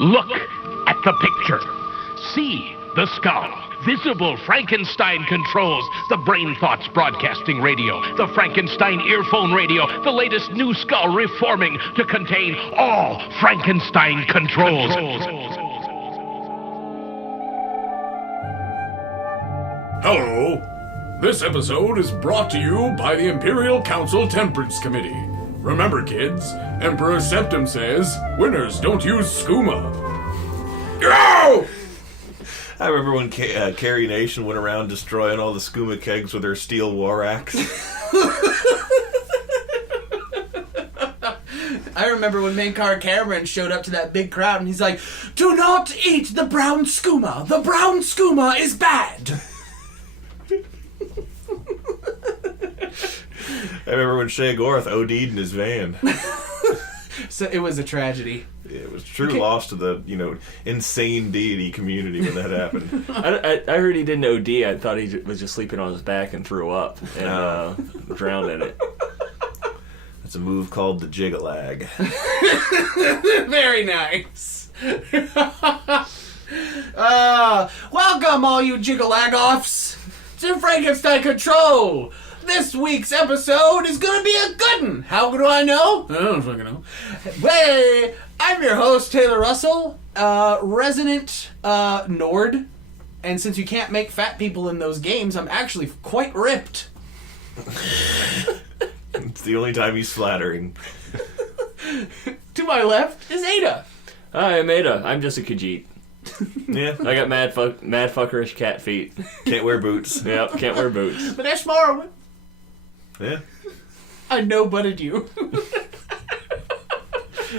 Look at the picture. See the skull. Visible Frankenstein controls. The Brain Thoughts broadcasting radio. The Frankenstein earphone radio. The latest new skull reforming to contain all Frankenstein controls. Hello. This episode is brought to you by the Imperial Council Temperance Committee. Remember, kids, Emperor Septim says, winners don't use skooma. Go! I remember when Carrie Nation went around destroying all the skooma kegs with her steel war axe. I remember when Mankar Cameron showed up to that big crowd and he's like, "Do not eat the brown skooma. The brown skooma is bad." I remember when Shea Gorth OD'd in his van. So it was a tragedy. It was true loss to the, insane deity community when that happened. I heard he didn't OD. I thought he was just sleeping on his back and threw up and drowned in it. It's a move called the Jigalag. Very nice. Welcome, all you Jigalagoffs, to Frankenstein Control. This week's episode is gonna be a good one. How do I know? I don't fucking know. Hey, I'm your host, Taylor Russell, resident Nord. And since you can't make fat people in those games, I'm actually quite ripped. It's the only time he's flattering. To my left is Ada. Hi, I'm Ada. I'm just a Khajiit. Yeah. I got mad fuckerish cat feet. Can't wear boots. Yep, can't wear boots. But there's more. Yeah. I no-butted you.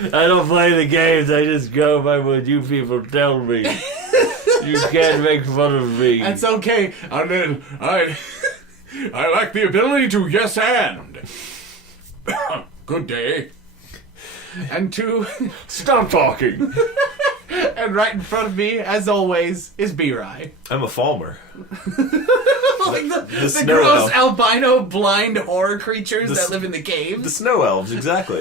I don't play the games. I just go by what you people tell me. You can't make fun of me. That's okay. I lack the ability to yes and. Good day. And two. Stop talking. And right in front of me, as always, is B-Rye. I'm a Falmer. Like the snow gross elf. albino blind horror creatures that live in the caves. The snow elves, exactly.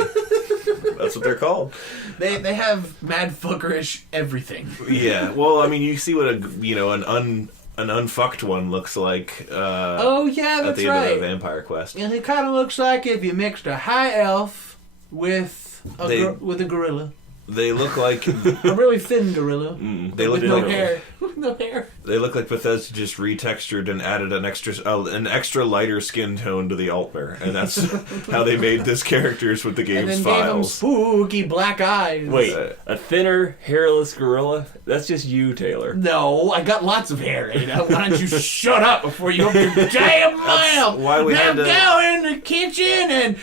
That's what they're called. They have mad fuckerish everything. Yeah. Well, I mean, you see what an unfucked one looks like. Oh yeah, at that's the right. end of Vampire Quest. And it kind of looks like if you mixed a high elf with a gorilla. They look like A really thin gorilla. they look With no like hair. No hair. They look like Bethesda just retextured and added an extra lighter skin tone to the Altmer, and that's how they made this characters with the And game's then gave him files. spooky black eyes. Wait, a thinner, hairless gorilla? That's just you, Taylor. No, I got lots of hair, Ada. Why don't you shut up before you open your damn mouth? why we now had to- go in the kitchen and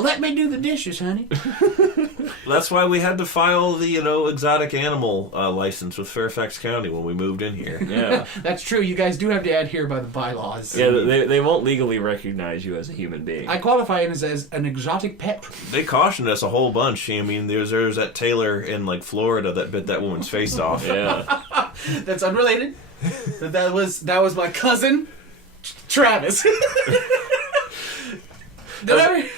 let me do the dishes, honey. That's why we had to file the exotic animal license with Fairfax County when we moved in here. Yeah. That's true. You guys do have to adhere by the bylaws. Yeah, they won't legally recognize you as a human being. I qualify as an exotic pet. They cautioned us a whole bunch. I mean, there's that Taylor in Florida that bit that woman's face off. Yeah. That's unrelated. That was my cousin, Travis. That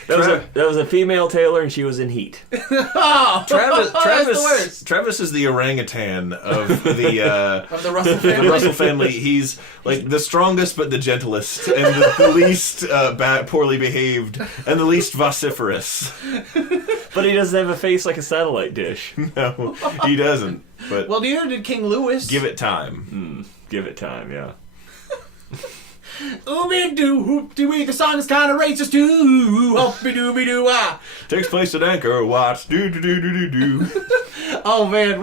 was a female Taylor, and she was in heat. Oh, that's the worst. Travis is the orangutan of the Of the Russell family. the Russell family. He's like the strongest but the gentlest, and the least poorly behaved, and the least vociferous. But he doesn't have a face like a satellite dish. No, he doesn't. But Well, neither did King Louis. give it time. Give it time, yeah. Ooby doo, hoop doo wee. The song is kind of racist too. Hoopy dooby doo ah. Takes place at Anchor Watts. Do do do do do do. Oh man,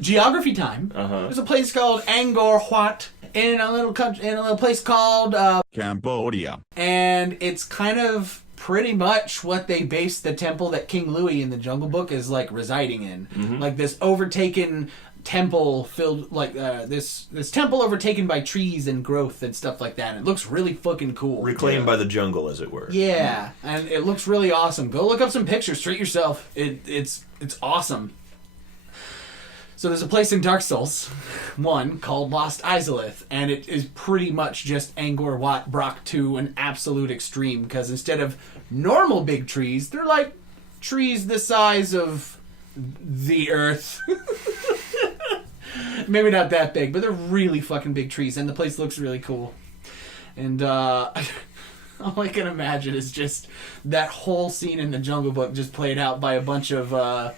geography time. There's a place called Angkor Wat in a little country, in a little place called Cambodia. and it's kind of pretty much what they based the temple that King Louis in the Jungle Book is like residing in, like this overtaken temple filled like this temple overtaken by trees and growth and stuff like that. And it looks really fucking cool. Reclaimed by the jungle, as it were. Yeah, and it looks really awesome. Go look up some pictures, treat yourself. It's awesome. So there's a place in Dark Souls 1 called Lost Izalith, and it is pretty much just Angkor Wat brought to an absolute extreme, because instead of normal big trees, they're like trees the size of the Earth. Maybe not that big, but they're really fucking big trees, and the place looks really cool. And all I can imagine is just that whole scene in the Jungle Book just played out by a bunch of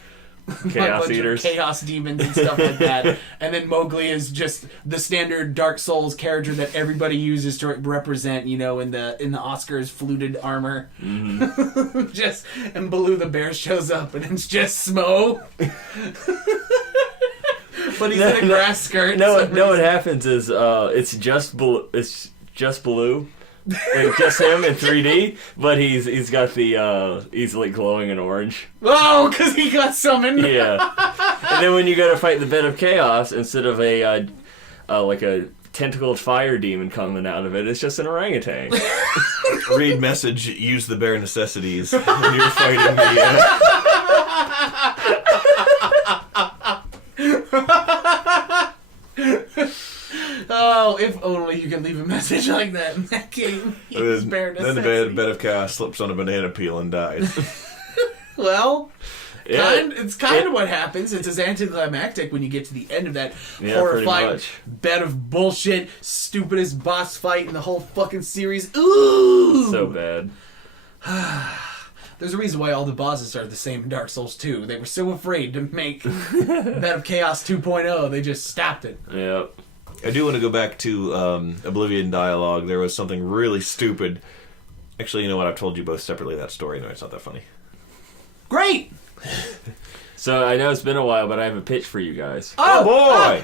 Chaos eaters, chaos demons, and stuff like that. And then Mowgli is just the standard Dark Souls character that everybody uses to represent, in the Oscars fluted armor. Mm-hmm. And Baloo the bear shows up, and it's just Smo. But he's in a grass skirt. What happens is it's just Baloo. Like just him in 3D, but he's got the he's like glowing in orange. Oh, because he got summoned. Yeah. And then when you go to fight the Bed of Chaos, instead of a like a tentacled fire demon coming out of it, it's just an orangutan. Read message. Use the bare necessities when you're fighting the. Oh, if only you could leave a message like that in that game. Then the bed of chaos slips on a banana peel and dies. Well, it's kind of what happens. It's as anticlimactic when you get to the end of that horrifying bed of bullshit, stupidest boss fight in the whole fucking series. Ooh! So bad. There's a reason why all the bosses are the same in Dark Souls 2. They were so afraid to make Bed of Chaos 2.0, they just stopped it. Yep. I do want to go back to Oblivion Dialogue. There was something really stupid. Actually, you know what? I've told you both separately that story. No, it's not that funny. Great! So I know it's been a while, but I have a pitch for you guys. Oh boy!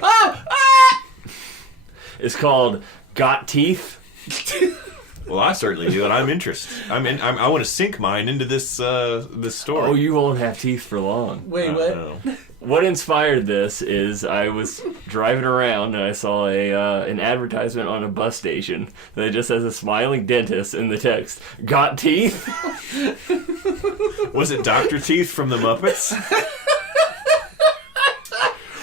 It's called Got Teeth. Well, I certainly do, and I'm interested. I want to sink mine into this story. Oh, you won't have teeth for long. Wait, what? No. What inspired this is I was driving around and I saw an advertisement on a bus station that just has a smiling dentist in the text, "Got teeth?" Was it Dr. Teeth from the Muppets?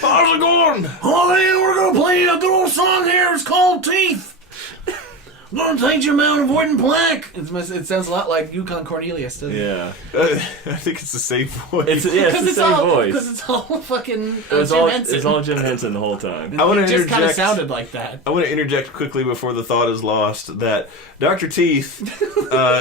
How's it going? Oh, man, we're going to play a good old song here. It's called Teeth. I'm going to teach you about avoiding plaque. It sounds a lot like Yukon Cornelius, doesn't it? Yeah. I think it's the same voice. It's the same voice. Because it's all fucking It's Jim Henson. all Jim Henson the whole time. It just kind of sounded like that. I want to interject quickly before the thought is lost that Dr. Teeth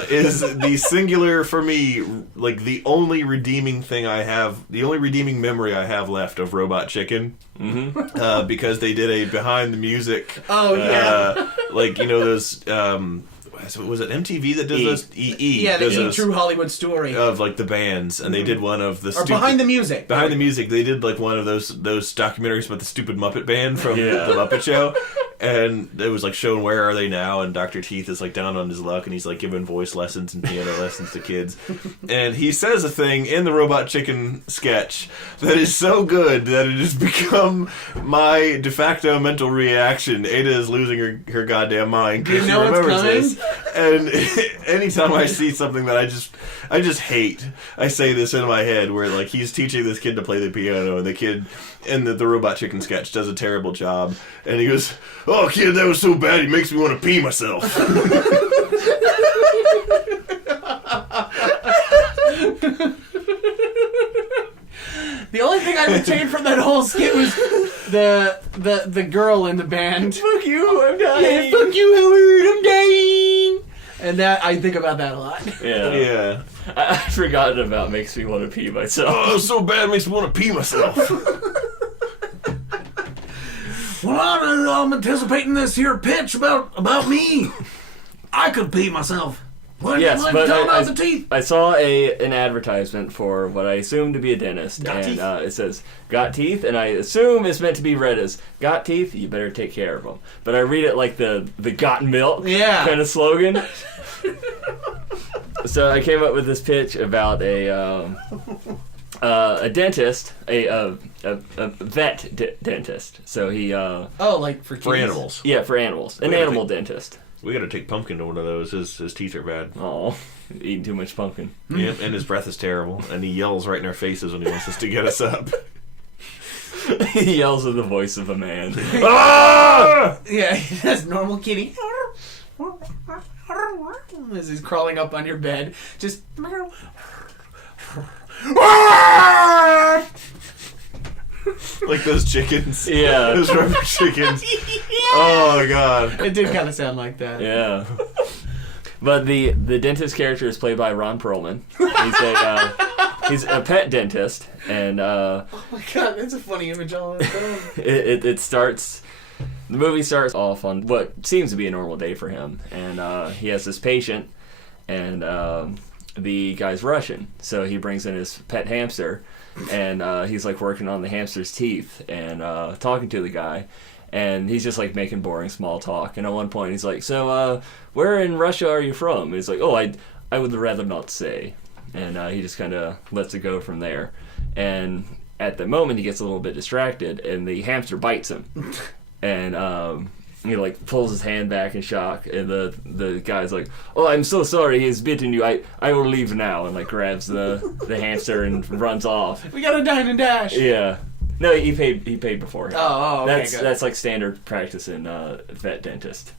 is the singular, for me, like the only redeeming thing I have, the only redeeming memory I have left of Robot Chicken. Mm-hmm. Because they did a behind the music. Oh, yeah. Like, those. Was it MTV that does those? Yeah, they did True Hollywood Story of like the bands, and they did one of the or Behind the Music. Behind the Music, they did like one of those documentaries about the stupid Muppet Band from the Muppet Show, and it was like showing Where Are They Now, and Dr. Teeth is like down on his luck, and he's like giving voice lessons and piano lessons to kids, and he says a thing in the Robot Chicken sketch that is so good that it has become my de facto mental reaction. Ada is losing her goddamn mind because she remembers this. And anytime I see something that I just hate, I say this in my head where like he's teaching this kid to play the piano, and the kid in the Robot Chicken sketch does a terrible job, and he goes, "Oh kid, that was so bad, he makes me want to pee myself." The only thing I retained from that whole skit was the girl in the band. Fuck you, I'm dying. Yeah, fuck you, Howard, I'm dying. And that I think about that a lot. Yeah. I've forgotten about makes me want to pee myself. Oh, so bad, it makes me want to pee myself. Well, I'm anticipating this here pitch about me. I could pee myself. Yes, but the teeth. I saw an advertisement for what I assume to be a dentist, and it says, "Got teeth?" and I assume it's meant to be read as, "Got teeth? You better take care of them." But I read it like the "Got milk" kind of slogan. So I came up with this pitch about a dentist, a vet dentist. So he like for animals. Yeah, for animals, an animal dentist. We gotta take Pumpkin to one of those. His teeth are bad. Oh, eating too much pumpkin. Yep, and his breath is terrible, and he yells right in our faces when he wants us to get us up. He yells with the voice of a man. Ah! Yeah, he has normal kitty. As he's crawling up on your bed, just. Like those chickens. Yeah. Those rubber chickens. Oh, God. It did kind of sound like that. Yeah. But the dentist character is played by Ron Perlman. He's a pet dentist, and Oh my God, that's a funny image all on its own. it starts. The movie starts off on what seems to be a normal day for him, and he has this patient, and the guy's Russian, so he brings in his pet hamster, and he's like working on the hamster's teeth and talking to the guy. And he's just like making boring small talk. And at one point he's like, so where in Russia are you from? And he's like, oh, I would rather not say. And he just kind of lets it go from there. And at the moment he gets a little bit distracted and the hamster bites him. And he like pulls his hand back in shock. And the guy's like, oh, I'm so sorry he's bitten you. I will leave now. And like grabs the hamster and runs off. We got a dine and dash. Yeah. No, he paid beforehand. Oh, okay, That's good. that's like standard practice in vet dentist.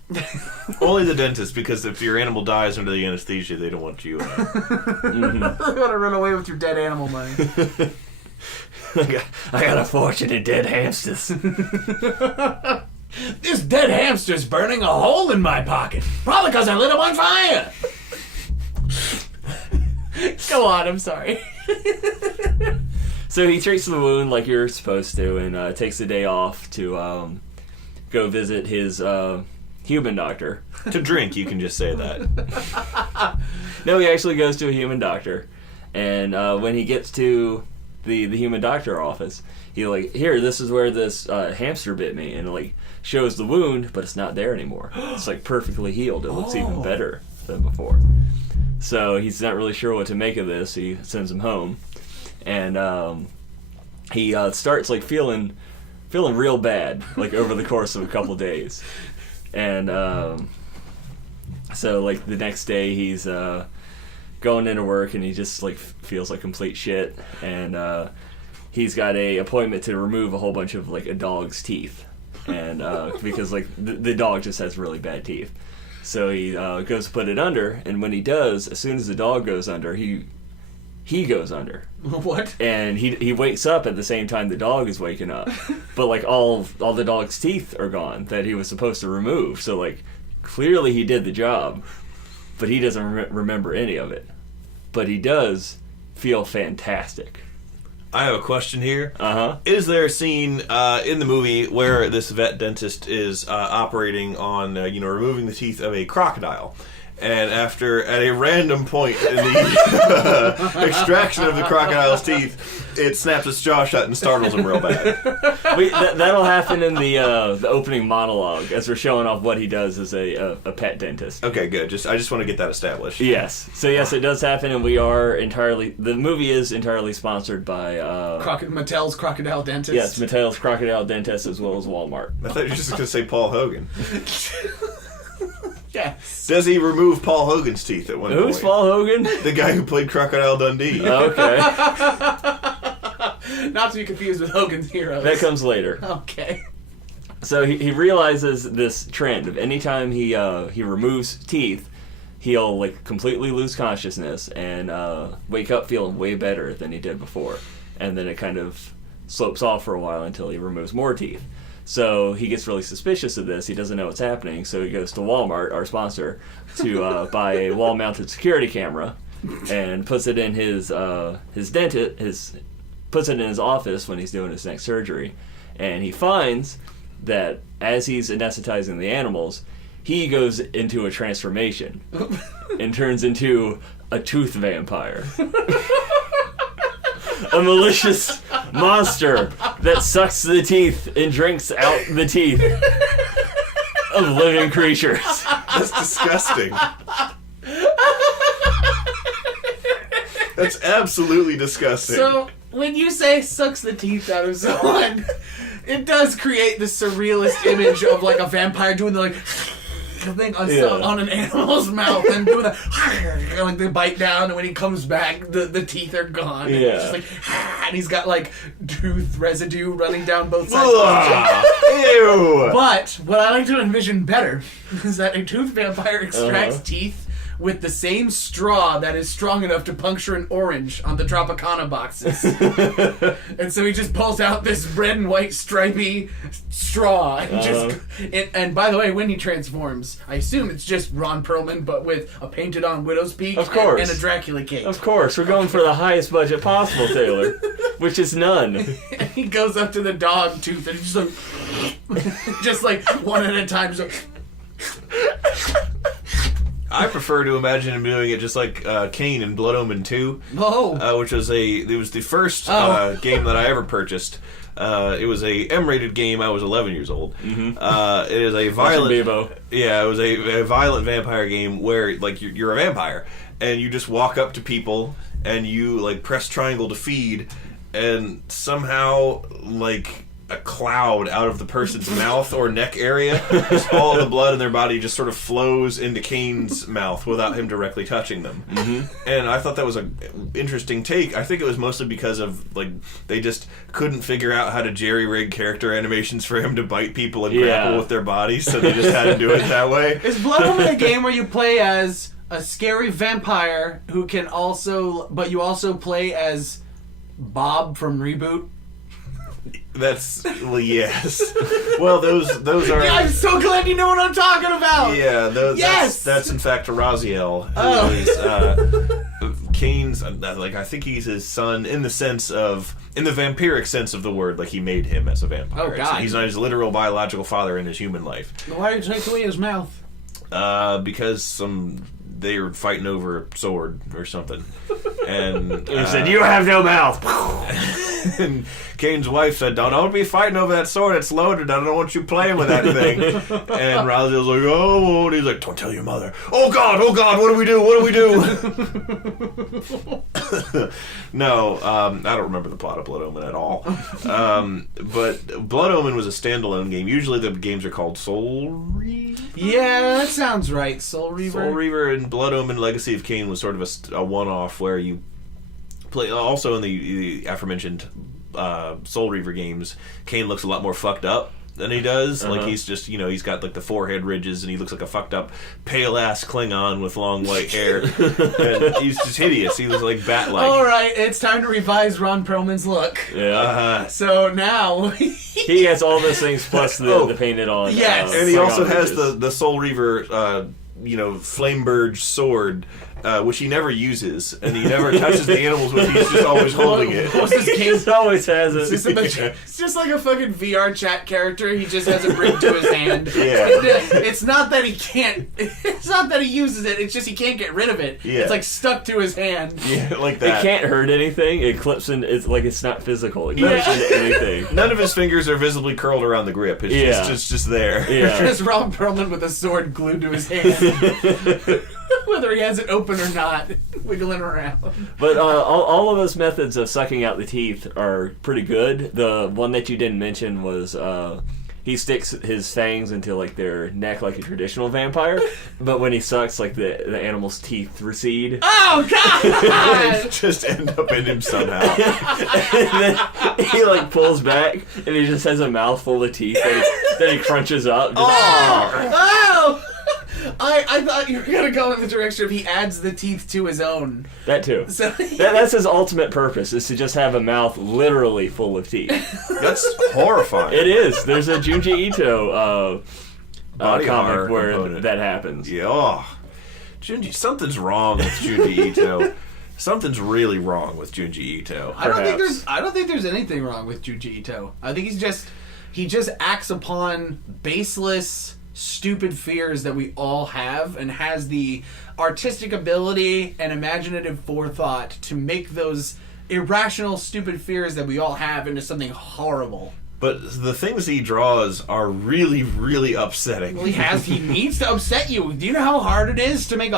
Only the dentist, because if your animal dies under the anesthesia, they don't want you. You want to run away with your dead animal money. I got a fortune in dead hamsters. This dead hamster's burning a hole in my pocket. Probably because I lit him on fire. Go on, I'm sorry. So he treats the wound like you're supposed to, and takes the day off to go visit his human doctor. To drink, you can just say that. No, he actually goes to a human doctor, and when he gets to the human doctor office, he like, here, this is where this hamster bit me, and it like shows the wound, but it's not there anymore. It's like perfectly healed. It looks even better than before. So he's not really sure what to make of this. He sends him home. And he starts like feeling real bad like over the course of a couple days, and so like the next day he's going into work and he just like feels like complete shit, and he's got a appointment to remove a whole bunch of like a dog's teeth, and because like the dog just has really bad teeth, so he goes to put it under, and when he does, as soon as the dog goes under, he goes under. What? And he wakes up at the same time the dog is waking up. But like all the dog's teeth are gone that he was supposed to remove. So like clearly he did the job, but he doesn't remember any of it. But he does feel fantastic. I have a question here. Uh-huh. Is there a scene in the movie where this vet dentist is operating on, removing the teeth of a crocodile? And at a random point in the extraction of the crocodile's teeth, it snaps its jaw shut and startles him real bad. That'll happen in the opening monologue as we're showing off what he does as a pet dentist. Okay, good. I just want to get that established. Yes. So yes, it does happen, and the movie is entirely sponsored by Mattel's Crocodile Dentist. Yes, Mattel's Crocodile Dentist as well as Walmart. I thought you were just going to say Paul Hogan. Yes. Does he remove Paul Hogan's teeth at one point? Who's Paul Hogan? The guy who played Crocodile Dundee. Okay. Not to be confused with Hogan's Heroes. That comes later. Okay. So he realizes this trend of anytime he removes teeth, he'll like completely lose consciousness and wake up feeling way better than he did before. And then it kind of slopes off for a while until he removes more teeth. So he gets really suspicious of this. He doesn't know what's happening, so he goes to Walmart, our sponsor, to buy a wall-mounted security camera, and puts it in his office when he's doing his next surgery. And he finds that as he's anesthetizing the animals, he goes into a transformation and turns into a tooth vampire. A malicious monster that sucks the teeth and drinks out the teeth of living creatures. That's disgusting. That's absolutely disgusting. So, when you say sucks the teeth out of someone, it does create this surrealist image of like a vampire doing the like thing on an animal's mouth and doing that, like they bite down, and when he comes back, the teeth are gone. And it's just like, and he's got like tooth residue running down both sides. Ew. But what I like to envision better is that a tooth vampire extracts teeth with the same straw that is strong enough to puncture an orange on the Tropicana boxes. And so he just pulls out this red and white stripy straw. And, and by the way, when he transforms, I assume it's just Ron Perlman, but with a painted-on widow's peak of course. And a Dracula cape. Of course, we're going for the highest budget possible, Taylor, which is none. And he goes up to the dog tooth and he's just like one at a time. So I prefer to imagine him doing it just like Kane in Blood Omen 2, which was the first game that I ever purchased. It was a M-rated game. I was 11 years old. Mm-hmm. It is a violent. Yeah, it was a violent vampire game where like you're a vampire and you just walk up to people and you like press triangle to feed, and somehow like a cloud out of the person's mouth or neck area, just all the blood in their body just sort of flows into Kane's mouth without him directly touching them. Mm-hmm. And I thought that was an interesting take. I think it was mostly because of like they just couldn't figure out how to jerry-rig character animations for him to bite people and grapple with their bodies, so they just had to do it that way. Is Blood Omen a game where you play as a scary vampire who can also, but you also play as Bob from Reboot? Yes. Well, those are. Yeah, I'm so glad you know what I'm talking about. Yeah, that's in fact Raziel, who is Kane's. Like I think he's his son in the vampiric sense of the word. Like he made him as a vampire. Oh God, so he's not his literal biological father in his human life. Why did you take away his mouth? Because they were fighting over a sword or something, and he said, "You have no mouth." And Kane's wife said, don't be fighting over that sword, it's loaded, I don't want you playing with that thing. And Raziel's like, oh, and he's like, don't tell your mother. Oh God, what do we do? No, I don't remember the plot of Blood Omen at all. But Blood Omen was a standalone game. Usually the games are called Soul Reaver? Yeah, that sounds right, Soul Reaver. Soul Reaver and Blood Omen Legacy of Kain was sort of a one-off where you play. Also in the aforementioned Soul Reaver games, Kane looks a lot more fucked up than he does. Like he's just, he's got like the forehead ridges and he looks like a fucked up pale ass Klingon with long white hair. And he's just hideous. He looks like bat-like. All right, it's time to revise Ron Perlman's look. Yeah. So now he has all those things plus the painted on. Yes, and he also has the Soul Reaver, Flamebird sword. Which he never uses, and he never touches the animals with. He's just always holding it. He always has it. It's just like a fucking VR chat character. He just has it rigged to his hand. Yeah. It's not that he can't. It's not that he uses it. It's just he can't get rid of it. Yeah. It's like stuck to his hand. Yeah, like that. It can't hurt anything. It clips in. It's like it's not physical. It clips into anything. None of his fingers are visibly curled around the grip. It's just there. Yeah. Just Ron Perlman with a sword glued to his hand. Whether he has it open or not, wiggling around. But all of those methods of sucking out the teeth are pretty good. The one that you didn't mention was he sticks his fangs into like their neck like a traditional vampire, but when he sucks, like the animal's teeth recede. Oh God! Just end up in him somehow. And then he like pulls back, and he just has a mouthful of teeth that he crunches up. Oh! I thought you were going to go in the direction of he adds the teeth to his own. That too. So, that's his ultimate purpose, is to just have a mouth literally full of teeth. That's horrifying. It is. There's a Junji Ito Body comic where component. that happens. Yeah. Oh. Something's wrong with Junji Ito. Something's really wrong with Junji Ito. I don't think there's anything wrong with Junji Ito. I think he just acts upon baseless, stupid fears that we all have, and has the artistic ability and imaginative forethought to make those irrational, stupid fears that we all have into something horrible. But the things he draws are really, really upsetting. Well, he needs to upset you. Do you know how hard it is to make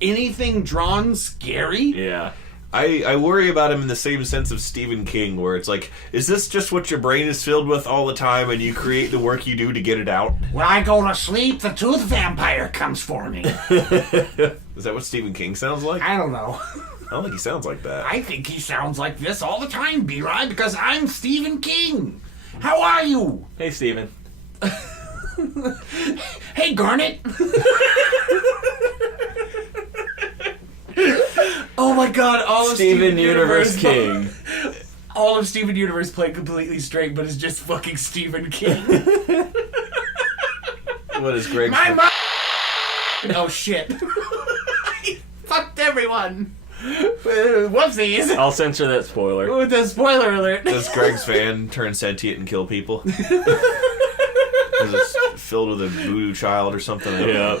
anything drawn scary? Yeah. I worry about him in the same sense of Stephen King, where it's like, is this just what your brain is filled with all the time, and you create the work you do to get it out? When I go to sleep, the tooth vampire comes for me. Is that what Stephen King sounds like? I don't know. I don't think he sounds like that. I think he sounds like this all the time, B-Rod, because I'm Stephen King. How are you? Hey, Stephen. Hey, Garnet. Oh my god, all of Steven Universe King. All of Steven Universe played completely straight, but is just fucking Stephen King. What is Greg? My mom. Oh shit! I fucked everyone. Whoopsies! I'll censor that spoiler. With a spoiler alert. Does Greg's van turn sentient and kill people? Is it filled with a voodoo child or something? Yeah.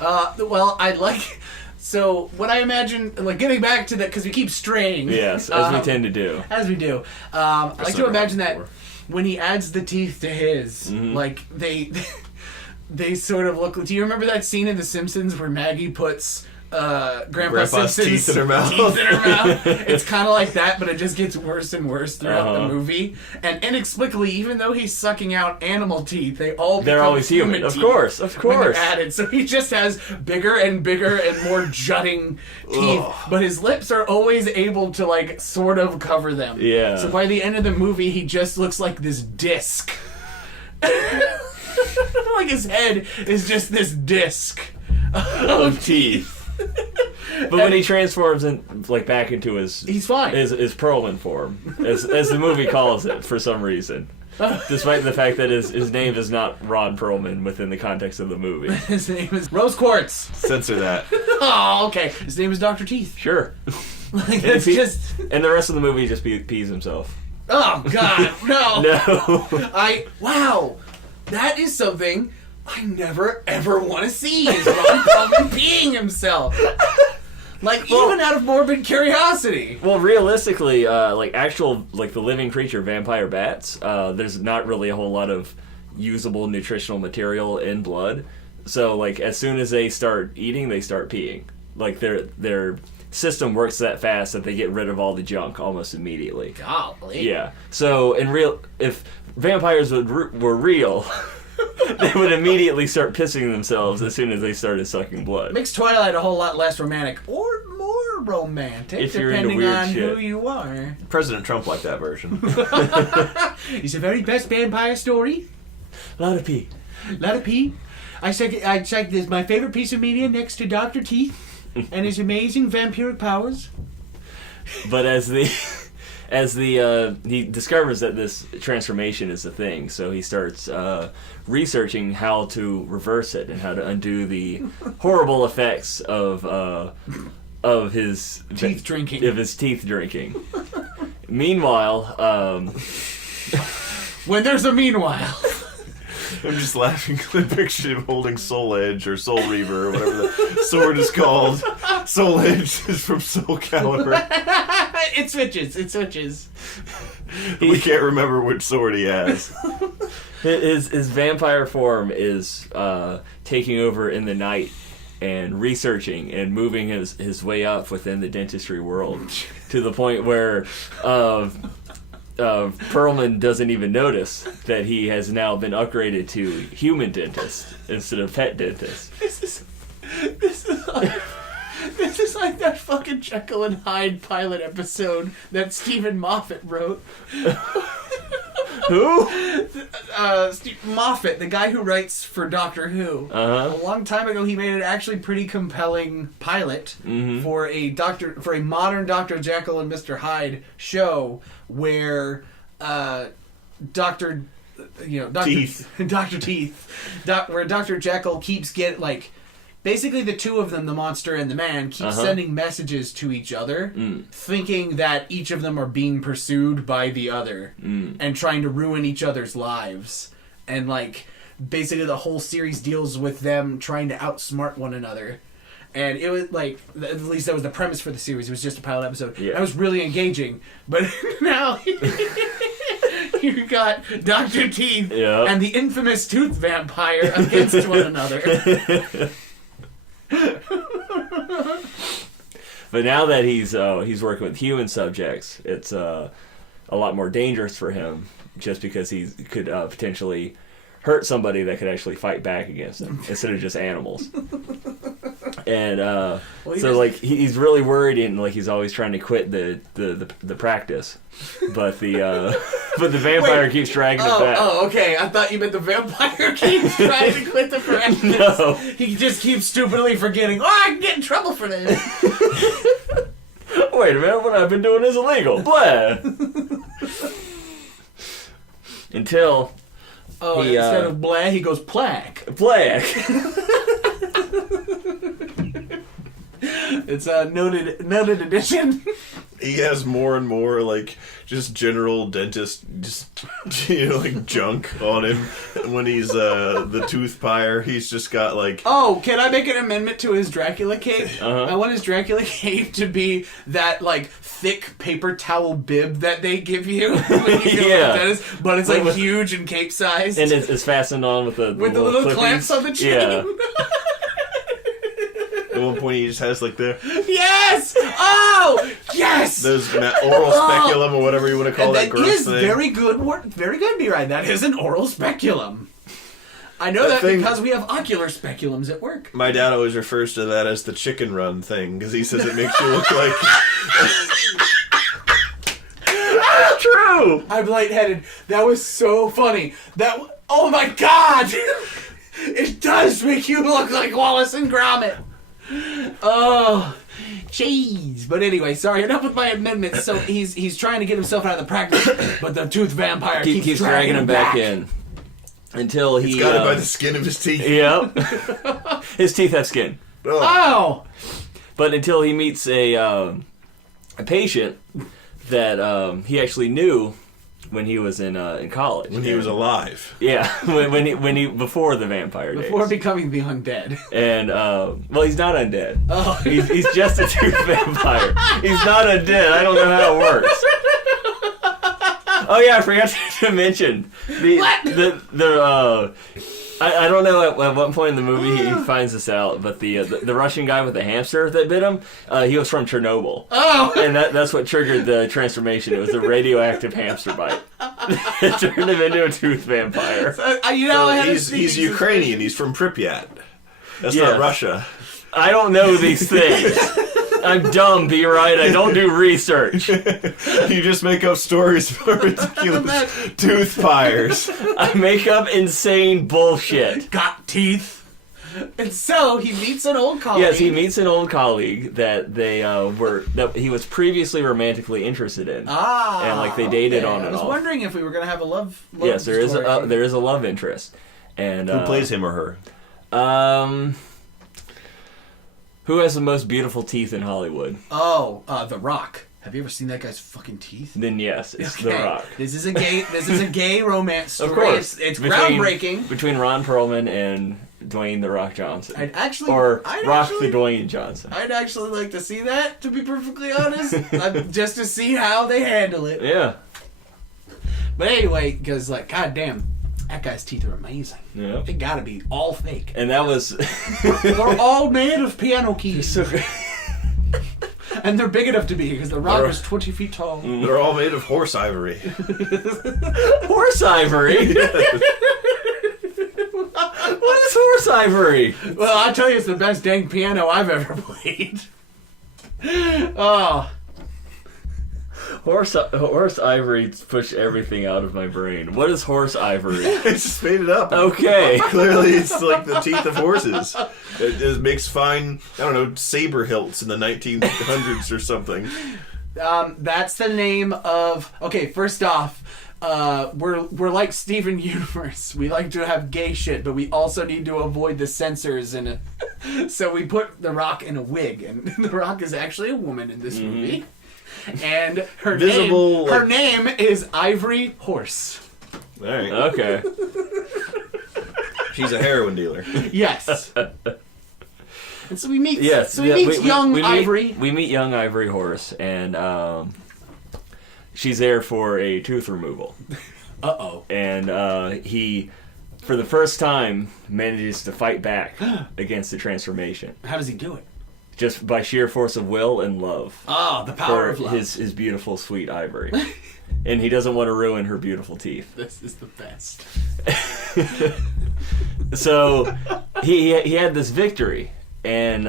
Well, I'd like. So, what I imagine, like, getting back to that, because we keep straying. Yes, as we tend to do. As we do. I like to imagine that before. when he adds the teeth to his, like, they sort of look. Do you remember that scene in The Simpsons where Maggie puts Grandpa Grandpa's Simpson's teeth in her mouth? It's kind of like that, but it just gets worse and worse throughout the movie. And inexplicably, even though he's sucking out animal teeth, they're always human. Of teeth course. when they're added. So he just has bigger and bigger and more jutting teeth, but his lips are always able to, like, sort of cover them. Yeah. So by the end of the movie, he just looks like this disc. Like his head is just this disc Of teeth. But when he transforms back into he's fine. his Perlman form, as the movie calls it for some reason, despite the fact that his name is not Ron Perlman within the context of the movie. His name is Rose Quartz. Censor that. Oh, okay. His name is Dr. Teeth. Sure. Like, it's just. And the rest of the movie just pees himself. Oh God, no. No. Wow, that is something I never ever want to see. Is Ron Perlman peeing himself? Like, even out of morbid curiosity. Well, realistically, the living creature, vampire bats, there's not really a whole lot of usable nutritional material in blood. So, like, as soon as they start eating, they start peeing. Like, their system works that fast that they get rid of all the junk almost immediately. Golly. Yeah. So, if vampires were real, they would immediately start pissing themselves as soon as they started sucking blood. Makes Twilight a whole lot less romantic, or more romantic, If you're into depending weird on shit. who you are. President Trump liked that version. It's the very best vampire story. Lot of pee. Lot of pee. I check this. My favorite piece of media next to Dr. Teeth and his amazing vampiric powers. But as he discovers that this transformation is a thing, so he starts researching how to reverse it and how to undo the horrible effects of his Teeth drinking. Of his teeth drinking. Meanwhile, When there's a meanwhile. I'm just laughing at the picture of holding Soul Edge or Soul Reaver or whatever the sword is called. Soul Edge is from Soul Calibur. It switches. We can't remember which sword he has. his vampire form is taking over in the night and researching and moving his way up within the dentistry world to the point where Perlman doesn't even notice that he has now been upgraded to human dentist instead of pet dentist. This is like that fucking Jekyll and Hyde pilot episode that Stephen Moffat wrote. Who? Moffat, the guy who writes for Doctor Who. Uh-huh. A long time ago, he made an actually pretty compelling pilot for a modern Dr. Jekyll and Mr. Hyde show where Dr. Teeth. Dr. Teeth, where Dr. Jekyll keeps basically the two of them, the monster and the man, keep sending messages to each other, thinking that each of them are being pursued by the other, and trying to ruin each other's lives. And, basically the whole series deals with them trying to outsmart one another. And it was, at least that was the premise for the series. It was just a pilot episode. Yeah. That was really engaging. But now you got Dr. Teeth and the infamous tooth vampire against one another. But now that he's working with human subjects, it's a lot more dangerous for him, just because he could potentially hurt somebody that could actually fight back against him instead of just animals. And he's really worried, and he's always trying to quit the practice, but the But the vampire keeps dragging it back. Oh, okay. I thought you meant the vampire keeps trying to quit the practice. No. He just keeps stupidly forgetting, I can get in trouble for this. Wait a minute, what I've been doing is illegal. Blah. Until he, instead of blah, he goes plaque. Black. It's a noted addition. He has more and more, like, just general dentist, just, like, junk on him. When he's, the tooth pyre, he's just got, like... Oh, can I make an amendment to his Dracula cape? Uh-huh. I want his Dracula cape to be that, like, thick paper towel bib that they give you when you go to the dentist, but it's, like, huge and cape-sized. And it's fastened on with the little clippings. clamps on the chain. Yeah. At one point, he just has, like, the... Yes! Oh! Yes! Those oral speculum, or whatever you want to call that gross is thing. very good work. Very good, B-Ride. That is an oral speculum. I know that thing- because we have ocular speculums at work. My dad always refers to that as the chicken run thing, because he says it makes you look like... True! I'm lightheaded. That was so funny. Oh my god! It does make you look like Wallace and Gromit. Oh, jeez. But anyway, sorry, enough with my amendments. So he's trying to get himself out of the practice, but the tooth vampire keeps dragging him back in. Until he... He's got it by the skin of his teeth. Yep. His teeth have skin. Oh! But until he meets a patient that he actually knew when he was in college. When he was alive. Yeah, when he before the vampire days. Before becoming the undead. And well, he's not undead. Oh. He's just a tooth vampire. He's not undead. I don't know how it works. Oh yeah, I forgot to mention I don't know at what point in the movie he finds this out, but the Russian guy with the hamster that bit him, he was from Chernobyl. Oh! And that's what triggered the transformation. It was a radioactive hamster bite. It turned him into a tooth vampire. He's Ukrainian. He's from Pripyat. That's not Russia. I don't know these things. I'm dumb, B-Right. I don't do research. You just make up stories for ridiculous tooth pyres. I make up insane bullshit. Got teeth. And so he meets an old colleague. Yes, he meets an old colleague that that he was previously romantically interested in. And like they dated on and off. I was wondering if we were gonna have a love yes, there story. is a love interest. And who plays him or her? Who has the most beautiful teeth in Hollywood? Oh, The Rock. Have you ever seen that guy's fucking teeth? Then yes, it's The Rock. This is a gay romance story. Of course. It's groundbreaking. Between Ron Perlman and Dwayne The Rock Johnson. The Dwayne Johnson. I'd actually like to see that, to be perfectly honest. Just to see how they handle it. Yeah. But anyway, because, like, goddamn, that guy's teeth are amazing. Yeah. They gotta be all fake. And that was... They're all made of piano keys. So great. And they're big enough to be, because the Rock is 20 feet tall. They're all made of horse ivory. Horse ivory? What is horse ivory? Well, I'll tell you, it's the best dang piano I've ever played. Oh. Horse ivory pushed everything out of my brain. What is horse ivory? I just made it up. Okay. Clearly it's like the teeth of horses. It just makes fine, I don't know, saber hilts in the 1900s or something. That's the name of... Okay, first off, we're like Steven Universe. We like to have gay shit, but we also need to avoid the censors in it. So we put The Rock in a wig, and The Rock is actually a woman in this movie. And her name is Ivory Horse. All right. Okay. She's a heroin dealer. Yes. And so we meet. Yes. So we meet young Ivory. We meet young Ivory Horse, and she's there for a tooth removal. Uh-oh. And he, for the first time, manages to fight back against the transformation. How does he do it? Just by sheer force of will and love. Oh, the power of love. His beautiful, sweet Ivory. And he doesn't want to ruin her beautiful teeth. This is the best. So he had this victory, and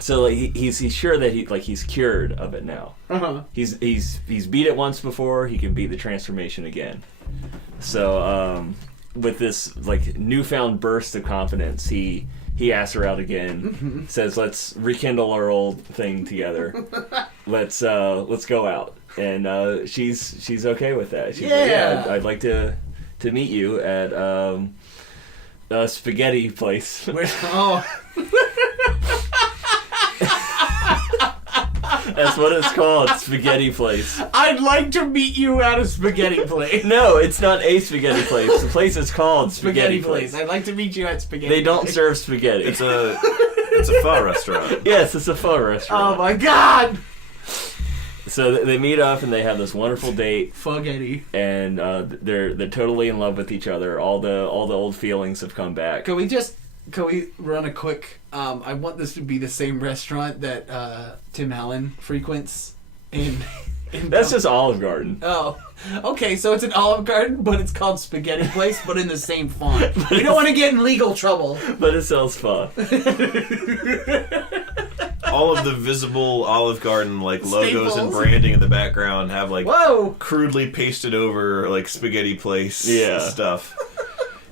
So like, he's sure that he's cured of it now. He's beat it once before. He can beat the transformation again. So with this like newfound burst of confidence, he asks her out again. Says, "Let's rekindle our old thing together. Let's go out." And she's okay with that. She's like, "Yeah, I'd like to meet you at a spaghetti place." That's what it's called, spaghetti place. I'd like to meet you at a spaghetti place. No, it's not a spaghetti place. The place is called Spaghetti Place. I'd like to meet you at spaghetti. They don't serve spaghetti. It's a pho restaurant. Yes, it's a pho restaurant. Oh my god! So they meet up and they have this wonderful date. Spaghetti. And they're totally in love with each other. All the old feelings have come back. Can we run a quick? I want this to be the same restaurant that Tim Allen frequents in That's just Olive Garden. Oh, okay. So it's an Olive Garden, but it's called Spaghetti Place, but in the same font. We don't want to get in legal trouble. But it sells pho. All of the visible Olive Garden like logos and branding in the background have like crudely pasted over like Spaghetti Place stuff.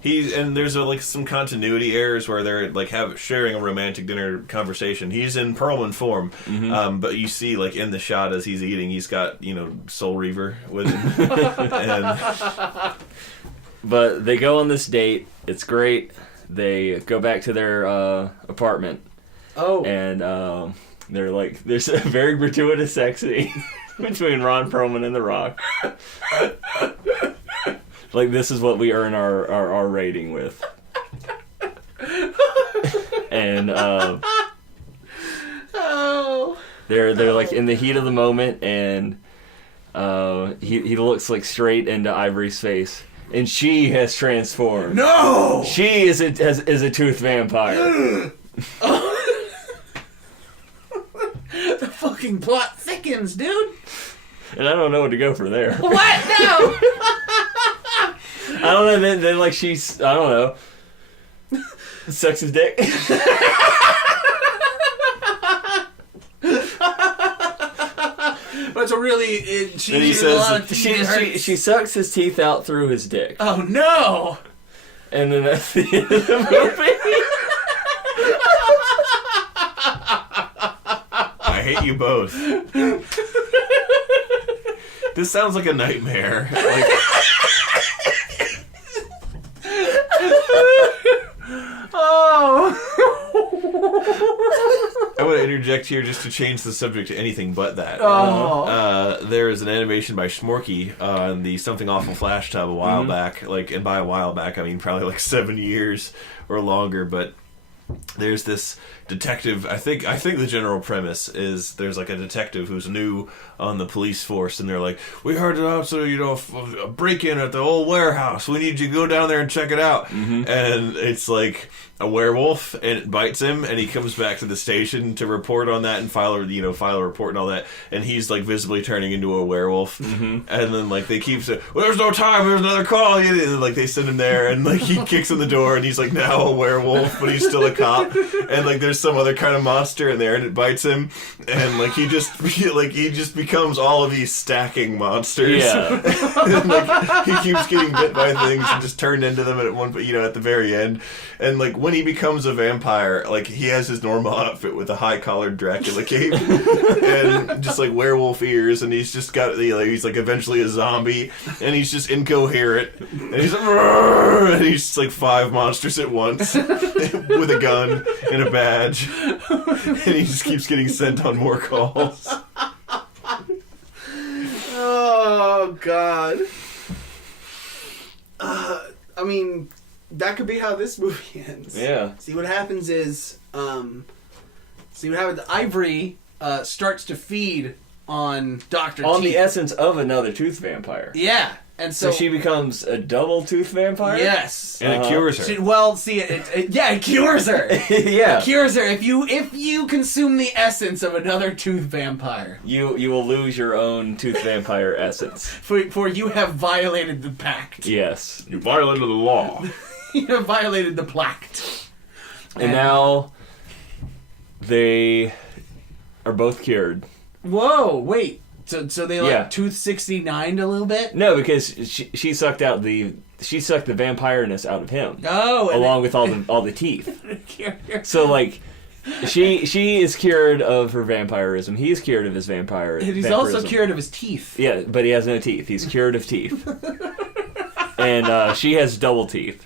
And there's like some continuity errors where they're like sharing a romantic dinner conversation. He's in Perlman form, but you see like in the shot as he's eating, he's got Soul Reaver with him. But they go on this date. It's great. They go back to their apartment. Oh, and they're like, there's a very gratuitous sex scene between Ron Perlman and The Rock. Like, this is what we earn our rating with. And they're like in the heat of the moment, and he looks like straight into Ivory's face, and she has transformed. No, she is a tooth vampire. The fucking plot thickens, dude. And I don't know what to go for there. What? No. I don't know. Then like she's, I don't know, sucks his dick. But it's a really she sucks his teeth out through his dick. Oh no! And then that's the end of the movie. I hate you both. This sounds like a nightmare. I want to interject here just to change the subject to anything but that. There is an animation by Schmorky on the Something Awful Flash Tub a while back. And by a while back, I mean probably like 7 years or longer. But there's this detective. I think the general premise is there's like a detective who's new on the police force, and they're like, "We heard about a break-in at the old warehouse. We need you to go down there and check it out." And it's like a werewolf, and it bites him, and he comes back to the station to report on that and file a report and all that. And he's like visibly turning into a werewolf. And then like they keep saying, "Well, there's no time. There's another call." And like they send him there, and like he kicks in the door, and he's like now a werewolf, but he's still a cop. And like there's some other kind of monster in there, and it bites him, and like he just becomes all of these stacking monsters. Yeah. And like he keeps getting bit by things and just turned into them at one, at the very end. And like when he becomes a vampire, like he has his normal outfit with a high collared Dracula cape and just like werewolf ears, and he's just got he's like eventually a zombie, and he's just incoherent, and he's like, and he's just like 5 monsters at once with a gun and a badge, and he just keeps getting sent on more calls. Oh God. I mean, that could be how this movie ends. Yeah. See what happens is, Ivory starts to feed on Dr. On Teeth. the essence of another tooth vampire. Yeah. And so she becomes a double tooth vampire? Yes. And it cures her. It cures her. Yeah. It cures her. If you consume the essence of another tooth vampire, you will lose your own tooth vampire essence. For you have violated the pact. Yes. You violated the law. You have violated the pact. And now They are both cured. Whoa, wait. So they tooth 69'd a little bit? No, because she sucked out the vampireness out of him. Oh, along with all the teeth. So like, she is cured of her vampirism. He is cured of his vampirism. And he's also cured of his teeth. Yeah, but he has no teeth. He's cured of teeth. And she has double teeth.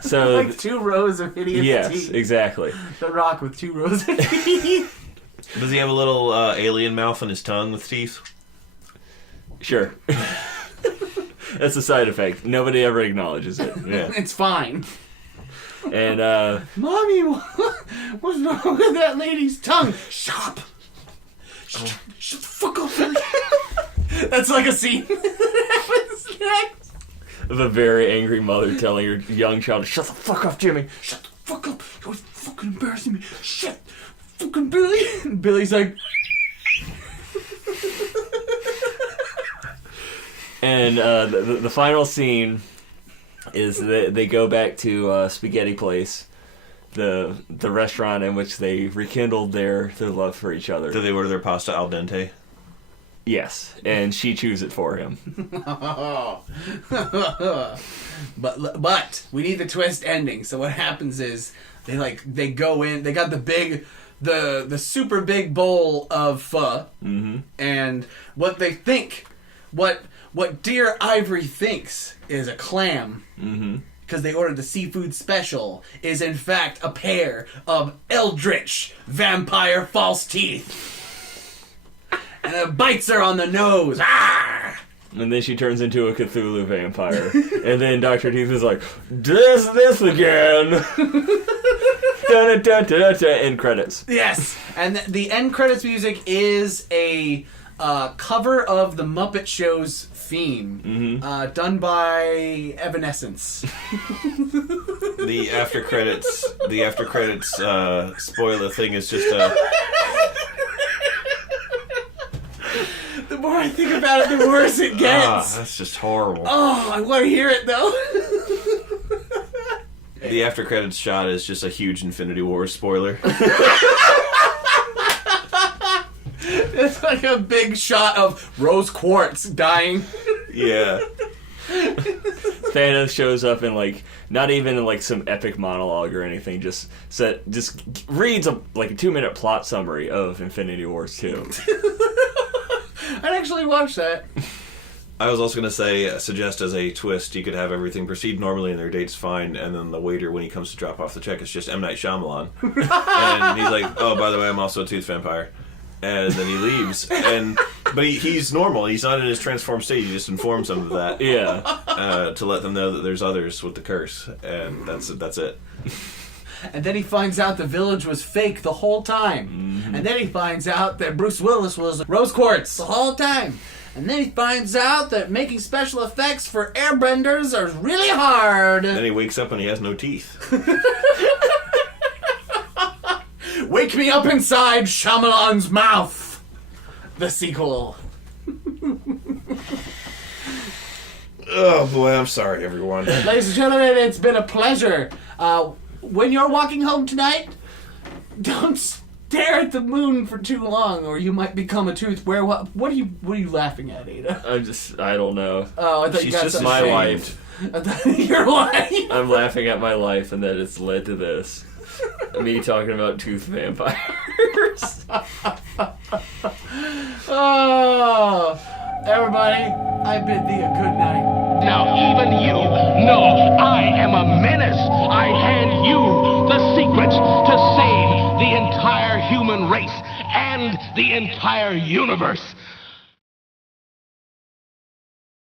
So like 2 rows of hideous teeth. Yes, exactly. The Rock with 2 rows of teeth. Does he have a little alien mouth on his tongue with teeth? Sure. That's a side effect. Nobody ever acknowledges it. Yeah. It's fine. And Mommy, what's wrong with that lady's tongue? Shut up. Shut the fuck up. That's like a scene that happens next. Of a very angry mother telling her young child, "Shut the fuck up, Jimmy. Shut the fuck up. You're fucking embarrassing me. Shut fucking Billy." And Billy's like... And the final scene is that they go back to Spaghetti Place, the restaurant in which they rekindled their love for each other. Do they order their pasta al dente? Yes, and she chews it for him. But we need the twist ending. So what happens is they go in. They got the super big bowl of pho, and what they think, what Dear Ivory thinks is a clam, because they ordered the seafood special, is in fact a pair of eldritch vampire false teeth. And it bites her on the nose. Ah! And then she turns into a Cthulhu vampire. And then Dr. Teeth is like, this again. Dun, dun, dun, dun, dun. End credits. Yes. And the end credits music is a cover of the Muppet Show's theme, done by Evanescence. The after credits spoiler thing is just a... The more I think about it, the worse it gets. That's just horrible. Oh, I want to hear it, though. The after credits shot is just a huge Infinity War spoiler. It's like a big shot of Rose Quartz dying. Yeah. Thanos shows up in not even in some epic monologue or anything. Just reads a 2-minute plot summary of Infinity Wars 2. I'd actually watch that. I was also going to suggest as a twist, you could have everything proceed normally and their date's fine, and then the waiter, when he comes to drop off the check, it's just M. Night Shyamalan. And he's like, "Oh, by the way, I'm also a tooth vampire." And then he leaves. But he's normal. He's not in his transformed state. He just informs them of that. Yeah. To let them know that there's others with the curse. And that's it. And then he finds out the village was fake the whole time. And then he finds out that Bruce Willis was Rose Quartz the whole time. And then he finds out that making special effects for airbenders are really hard. Then he wakes up and he has no teeth. Wake me up inside Shyamalan's mouth. The sequel. Oh boy, I'm sorry, everyone. Ladies and gentlemen, it's been a pleasure. When you're walking home tonight, don't stare at the moon for too long, or you might become a tooth. What are you laughing at, Ada? I don't know. Oh, I thought She's you got just something my to say. life. I thought your life. I'm laughing at my life and that it's led to this. Me talking about tooth vampires. Oh, everybody, I bid thee a good night. Now even you know I am a menace. I hand you the secrets to save the entire human race and the entire universe.